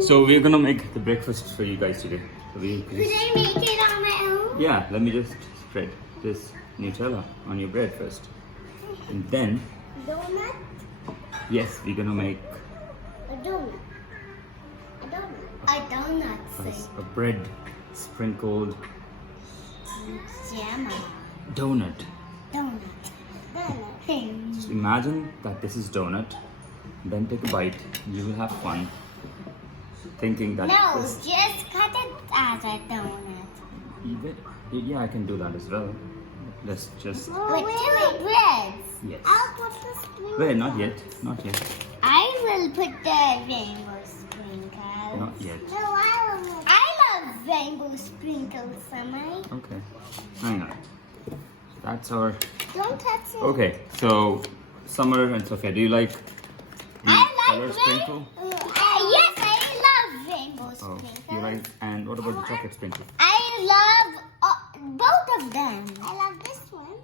So we're gonna make the breakfast for you guys today. So Could I make it on my own? yeah, let me just spread this Nutella on your bread first. And then, Donut? yes, we're gonna make A donut. A donut. A donut. a bread sprinkled Jam. donut. Donut. Donut. So imagine that this is donut. Then take a bite. You will have fun thinking that No, this. just cut it as a donut. Yeah, I can do that as well. Let's just. With two breads. Yes. I'll put the sprinkles. Wait, not yet. Not yet. I will put the rainbow sprinkles. Not yet. No, I love rainbow sprinkles, Summer. Okay. Hang on. That's our. Don't touch it. Okay, so Summer and Sophia, do you like the color sprinkle? Yes, I love rainbow Oh, sprinkles. you like, and what about the chocolate sprinkle? I love both of them. I love this one.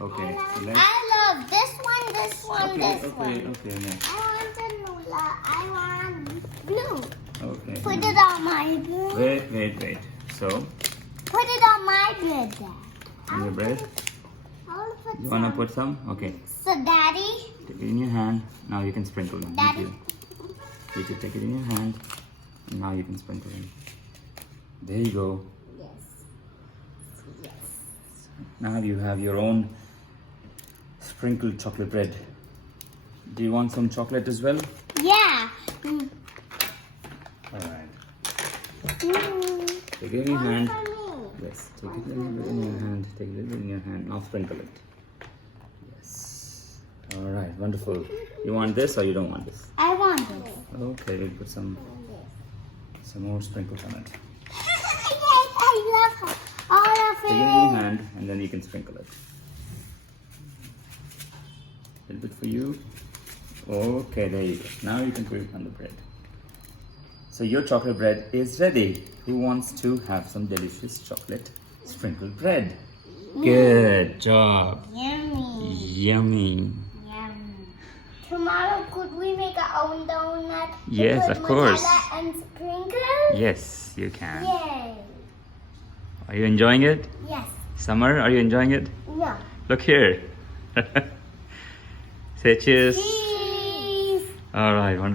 Okay, so let's. I love this one, this one, this one. Okay, next. I want a Nutella. I want blue. Okay. Put it on my bread. Wait. So, Put it on my bread, Dad. on your bread, I'll put you wanna some. put some? Okay, So, Daddy, take it in your hand. Now you can sprinkle them. Daddy. You can take it in your hand. And now you can sprinkle them. There you go. yes. Now you have your own sprinkled chocolate bread. Do you want some chocolate as well? Yeah. Alright. Mm. Take it in your hand. For me. Yes, take it a little bit in your hand. Take it a little bit in your hand. Now sprinkle it. Yes. Alright, wonderful. You want this or you don't want this? I want it. Okay, we'll put some more sprinkles on it. Yes, I love all of Take it in your it. hand and then you can sprinkle it. A little bit for you. Okay, there you go. Now you can put it on the bread. So your chocolate bread is ready. Who wants to have some delicious chocolate sprinkled bread? Good job. Yummy. Yummy. Yum. Tomorrow, could we make our own donut? Yes, with of course. Nutella and sprinkles? Yes, you can. Yay. Are you enjoying it? Yes. Summer, are you enjoying it? No. Look here. Say cheers. Cheese. All right, wonderful.